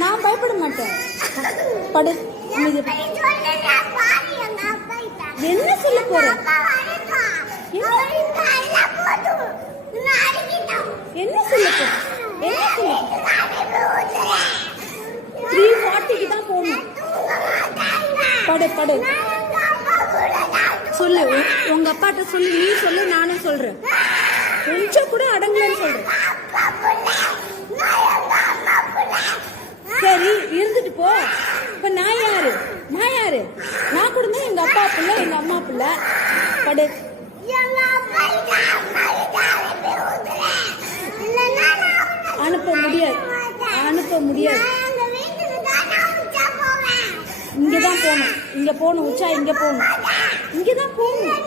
நான் பயப்பட மாட்டேன். படு. என்ன சொல்ல போற? என்ன சொல்ல போற? 3:40க்கு தான் போகணும். படு. சொல்லு, உங்க அப்பாட்ட சொல்லு. நீ சொல்லு, நானும் சொல்றேன். கொஞ்சம் கூட அடங்கலன்னு சொல்றேன். சரி, இருந்துட்டு போ. இப்ப நான் யாரு? நான் கூட தான் எங்க அப்பா பிள்ளை, எங்க அம்மா பிள்ளை. படு. அனுப்ப முடியாது. இங்கதான் போகணும். உச்சா இங்க போகணும். இங்கதான் போகணும்.